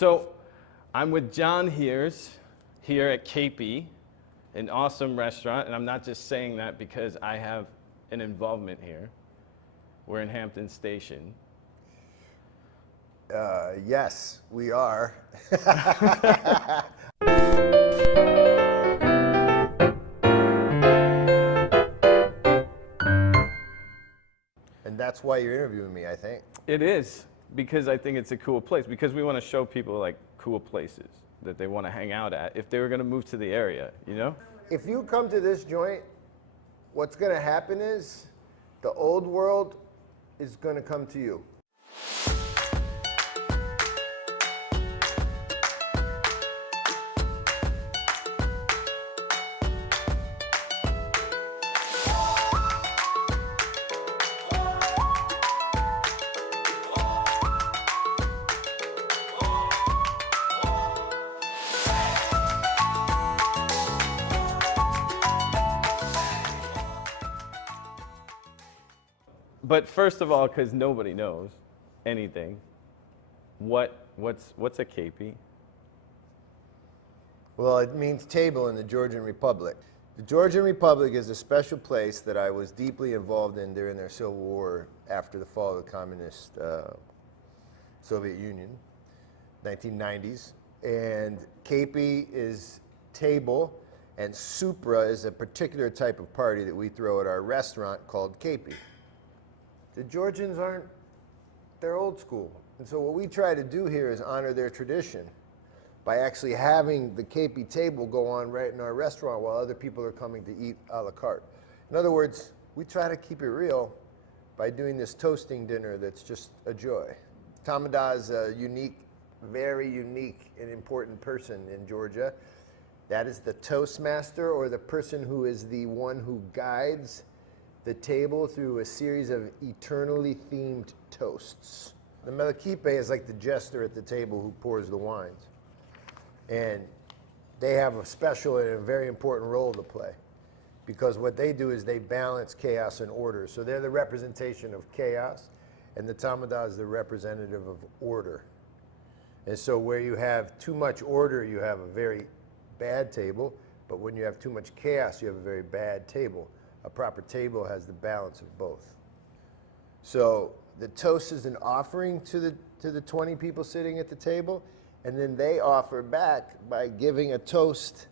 So I'm with John Heers here at Keipi, an awesome restaurant, and I'm not just saying that because I have an involvement here. We're in Hampton Station. Yes, we are. And that's why you're interviewing me, I think. It is, because I think it's a cool place, because we want to show people like cool places that they want to hang out at if they were going to move to the area, you know? If you come to this joint, what's going to happen is the old world is going to come to you. But first of all, because nobody knows anything, what's a Keipi? Well, it means table in the Georgian Republic. The Georgian Republic is a special place that I was deeply involved in during their civil war after the fall of the communist Soviet Union, 1990s. And Keipi is table, and supra is a particular type of party that we throw at our restaurant called Keipi. The Georgians they're old school. And so what we try to do here is honor their tradition by actually having the Keipi table go on right in our restaurant while other people are coming to eat a la carte. In other words, we try to keep it real by doing this toasting dinner that's just a joy. Tamada is a unique, very unique and important person in Georgia. That is the toastmaster, or the person who is the one who guides the table through a series of eternally themed toasts. The Melekipe is like the jester at the table who pours the wines. And they have a special and a very important role to play, because what they do is they balance chaos and order. So they're the representation of chaos, and the Tamada is the representative of order. And so where you have too much order, you have a very bad table, but when you have too much chaos, you have a very bad table. A proper table has the balance of both. So the toast is an offering to the 20 people sitting at the table, and then they offer back by giving a toast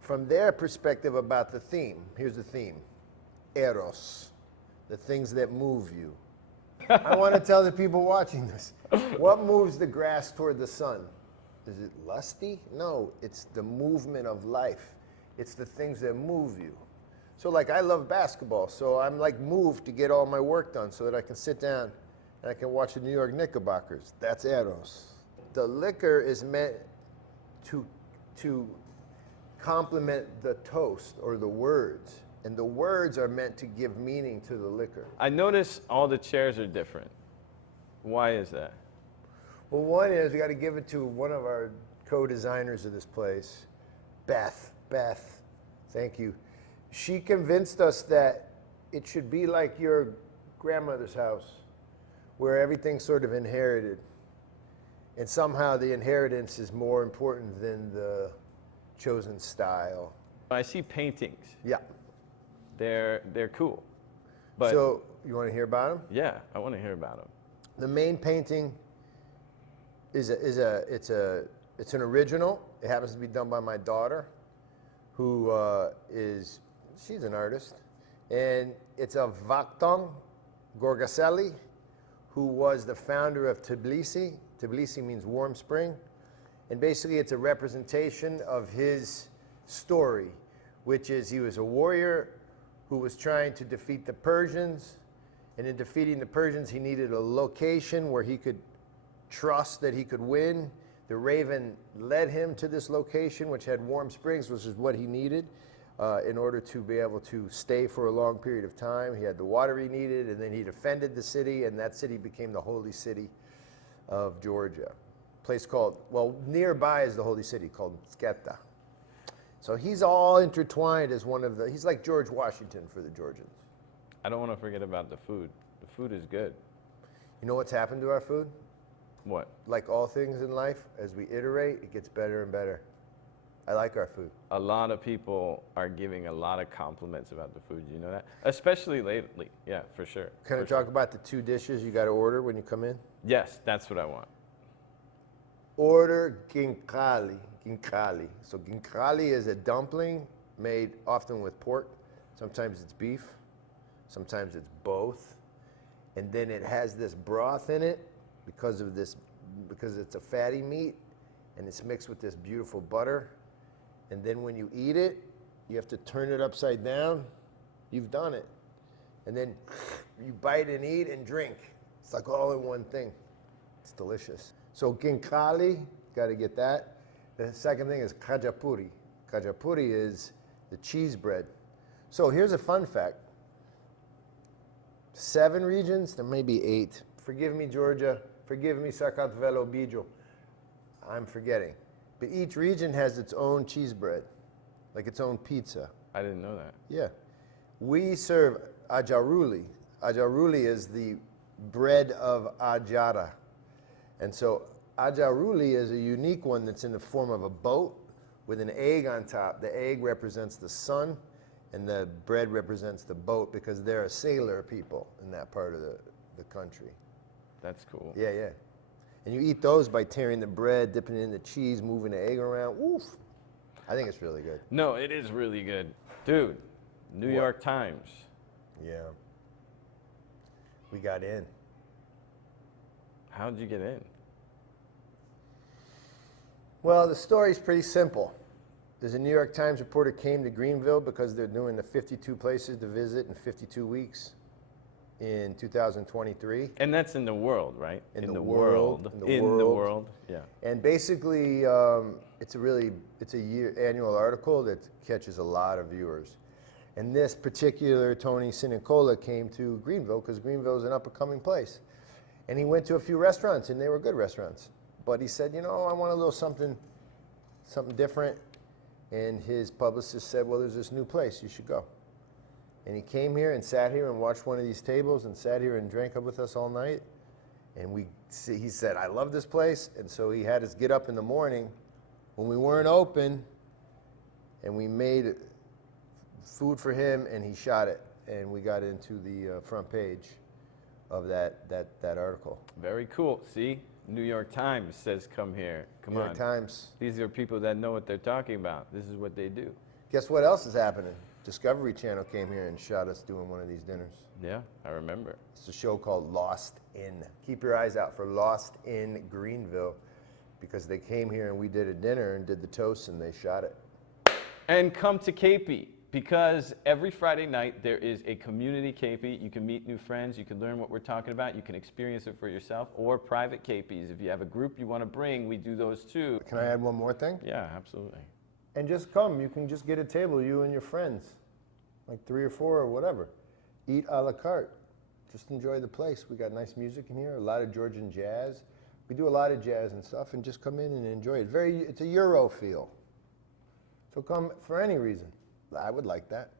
from their perspective about the theme. Here's the theme: Eros, the things that move you. I want to tell the people watching this, what moves the grass toward the sun? Is it lusty? No, it's the movement of life. It's the things that move you. So like, I love basketball, so I'm like moved to get all my work done so that I can sit down and I can watch the New York Knickerbockers. That's Eros. The liquor is meant to complement the toast or the words, and the words are meant to give meaning to the liquor. I notice all the chairs are different. Why is that? Well, one is we got to give it to one of our co-designers of this place, Beth. Beth, thank you. She convinced us that it should be like your grandmother's house, where everything's sort of inherited. And somehow the inheritance is more important than the chosen style. I see paintings. Yeah. They're cool. But so you want to hear about them? Yeah, I want to hear about them. The main painting it's an original. It happens to be done by my daughter, who she's an artist, and it's of Vakhtang Gorgaselli, who was the founder of Tbilisi. Tbilisi means warm spring, and basically it's a representation of his story, which is he was a warrior who was trying to defeat the Persians, and in defeating the Persians he needed a location where he could trust that he could win. The raven led him to this location, which had warm springs, which is what he needed in order to be able to stay for a long period of time. He had the water he needed, and then he defended the city, and that city became the holy city of Georgia. A place called, well, nearby is the holy city called Sketa. So he's all intertwined as one of the, he's like George Washington for the Georgians. I don't want to forget about the food. The food is good. You know what's happened to our food? What? Like all things in life, as we iterate, it gets better and better. I like our food. A lot of people are giving a lot of compliments about the food. You know that? Especially lately. Yeah, for sure. Can I talk about the 2 dishes you got to order when you come in? Yes, that's what I want. Order ginkali. Ginkali. So ginkali is a dumpling made often with pork. Sometimes it's beef. Sometimes it's both. And then it has this broth in it because it's a fatty meat, and it's mixed with this beautiful butter. And then when you eat it, you have to turn it upside down. You've done it. And then you bite and eat and drink. It's like all in one thing. It's delicious. So ginkali, got to get that. The second thing is khachapuri. Khachapuri is the cheese bread. So here's a fun fact. 7 regions, there may be 8. Forgive me, Georgia. Forgive me, Sakatvelo Bijo. I'm forgetting. But each region has its own cheese bread, like its own pizza. I didn't know that. Yeah. We serve ajaruli. Ajaruli is the bread of Ajara. And so ajaruli is a unique one that's in the form of a boat with an egg on top. The egg represents the sun, and the bread represents the boat because they're a sailor people in that part of the country. That's cool. Yeah, yeah. And you eat those by tearing the bread, dipping it in the cheese, moving the egg around. Oof. I think it's really good. No, it is really good. Dude, New York Times. Yeah. We got in. How'd you get in? Well, the story's pretty simple. There's a New York Times reporter came to Greenville because they're doing the 52 places to visit in 52 weeks in 2023. And that's in the world, right? In the world. Yeah. And basically, it's a annual article that catches a lot of viewers. And this particular Tony Sinicola came to Greenville because Greenville is an up-and-coming place. And he went to a few restaurants, and they were good restaurants. But he said, I want a little something different. And his publicist said, well, there's this new place, you should go. And he came here and sat here and watched one of these tables and sat here and drank up with us all night. And he said, I love this place. And so he had us get up in the morning when we weren't open, and we made food for him, and he shot it. And we got into the front page of that article. Very cool. See? New York Times says come here. Come on. New York Times. These are people that know what they're talking about. This is what they do. Guess what else is happening? Discovery Channel came here and shot us doing one of these dinners. Yeah, I remember. It's a show called Lost In. Keep your eyes out for Lost in Greenville, because they came here and we did a dinner and did the toast and they shot it. And come to Keipi, because every Friday night there is a community Keipi. You can meet new friends, you can learn what we're talking about, you can experience it for yourself, or private Keipis. If you have a group you want to bring, we do those too. Can I add one more thing? Yeah, absolutely. And just come. You can just get a table, you and your friends, like 3 or 4 or whatever. Eat a la carte. Just enjoy the place. We got nice music in here, a lot of Georgian jazz. We do a lot of jazz and stuff, and just come in and enjoy it. It's a Euro feel. So come for any reason. I would like that.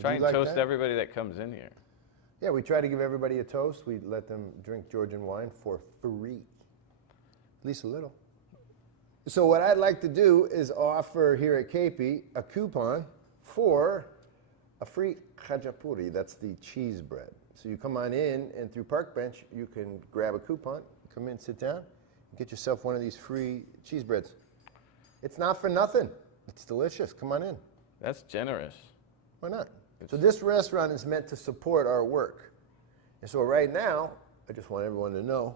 Try and toast everybody that comes in here. Yeah, we try to give everybody a toast. We let them drink Georgian wine for free. At least a little. So what I'd like to do is offer here at Keipi a coupon for a free khachapuri. That's the cheese bread. So you come on in, and through Park Bench, you can grab a coupon, come in, sit down, and get yourself one of these free cheese breads. It's not for nothing. It's delicious. Come on in. That's generous. Why not? So this restaurant is meant to support our work. And so right now, I just want everyone to know,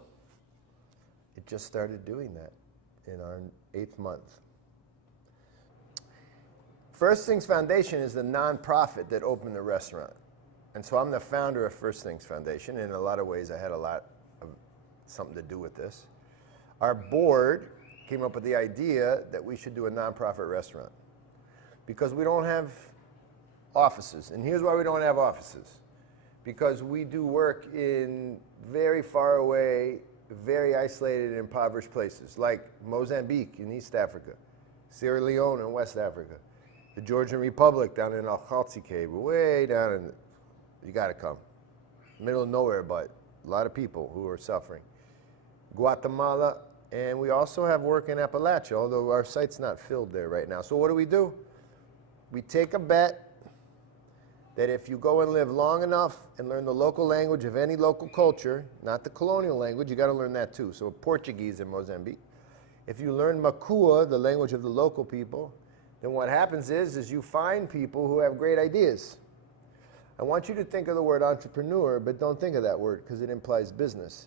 it just started doing that in our 8th month. First Things Foundation is the nonprofit that opened the restaurant. And so I'm the founder of First Things Foundation. In a lot of ways, I had a lot of something to do with this. Our board came up with the idea that we should do a nonprofit restaurant because we don't have offices. And here's why we don't have offices. Because we do work in very far away, very isolated and impoverished places, like Mozambique in East Africa, Sierra Leone in West Africa, the Georgian Republic down in Al-Khaltsi, way down in, you gotta come. Middle of nowhere, but a lot of people who are suffering. Guatemala, and we also have work in Appalachia, although our site's not filled there right now. So what do? We take a bet that if you go and live long enough and learn the local language of any local culture, not the colonial language, you got to learn that too. So Portuguese in Mozambique. If you learn Makua, the language of the local people, then what happens is you find people who have great ideas. I want you to think of the word entrepreneur, but don't think of that word because it implies business.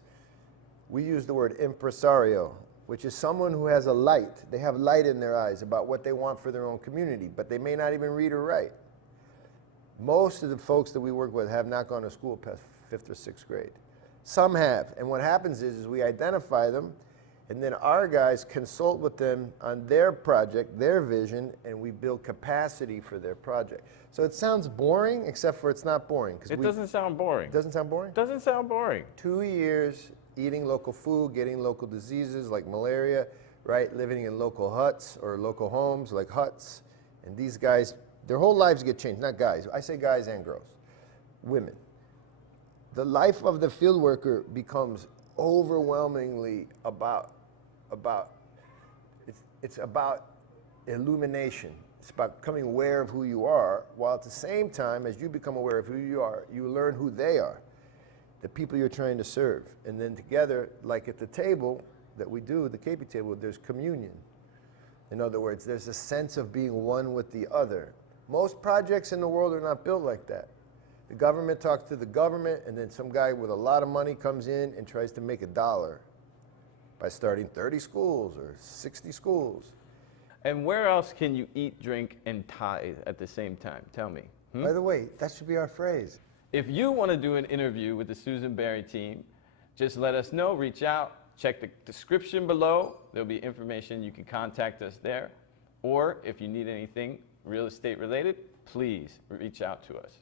We use the word impresario, which is someone who has a light. They have light in their eyes about what they want for their own community, but they may not even read or write. Most of the folks that we work with have not gone to school past 5th or 6th grade. Some have, and what happens is we identify them, and then our guys consult with them on their project, their vision, and we build capacity for their project. So it sounds boring, except for it's not boring. It doesn't sound boring. It doesn't sound boring? Doesn't sound boring. 2 years eating local food, getting local diseases like malaria, right? Living in local huts or local homes like huts. And these guys, their whole lives get changed. Not guys. I say guys and girls. Women. The life of the field worker becomes overwhelmingly about it's about illumination. It's about becoming aware of who you are, while at the same time, as you become aware of who you are, you learn who they are, the people you're trying to serve. And then together, like at the table that we do, the Keipi Table, there's communion. In other words, there's a sense of being one with the other. Most projects in the world are not built like that. The government talks to the government, and then some guy with a lot of money comes in and tries to make $1 by starting 30 schools or 60 schools. And where else can you eat, drink, and tithe at the same time? Tell me. By the way, that should be our phrase. If you want to do an interview with the Susan Berry team, just let us know, reach out, check the description below. There'll be information, you can contact us there. Or if you need anything real estate related, please reach out to us.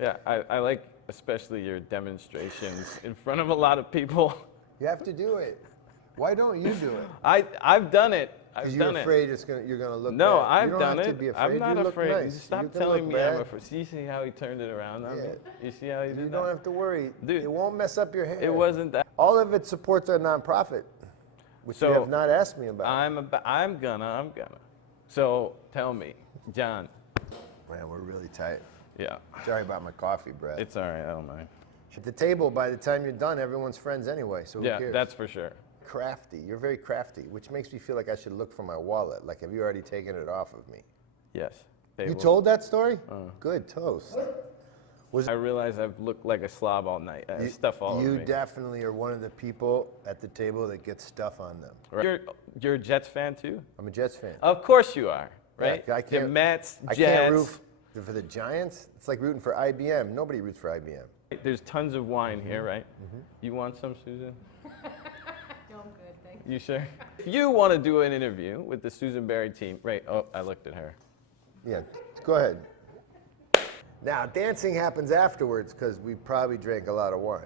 Yeah, I like especially your demonstrations in front of a lot of people. You have to do it. Why don't you do it? I've done it. I've you're done afraid it. you're going to look No, bad. I've you don't done have it. To be afraid. I'm not you afraid. Look nice. Stop telling me I'm afraid. You see how he turned it around on me? You see how he did that? You don't have to worry. Dude, it won't mess up your hair. It wasn't that. All of it supports our nonprofit, which you have not asked me about. I'm gonna. So tell me, John. Man, we're really tight. Yeah. Sorry about my coffee, Brad. It's all right. I don't mind. At the table, by the time you're done, everyone's friends anyway, so who cares? Yeah, that's for sure. Crafty. You're very crafty, which makes me feel like I should look for my wallet. Like, have you already taken it off of me? Yes. You told that story? Good toast. I realize I've looked like a slob all night. I have stuff all over me. You definitely are one of the people at the table that gets stuff on them. Right. You're a Jets fan too? I'm a Jets fan. Of course you are, right? Yeah, I can't, the Mets, Jets. I can't root for the Giants. It's like rooting for IBM. Nobody roots for IBM. There's tons of wine here, right? You want some, Susan? No, I'm good, thank you. You sure? If you want to do an interview with the Susan Berry team, right? Oh, I looked at her. Yeah, go ahead. Now, dancing happens afterwards because we probably drank a lot of wine.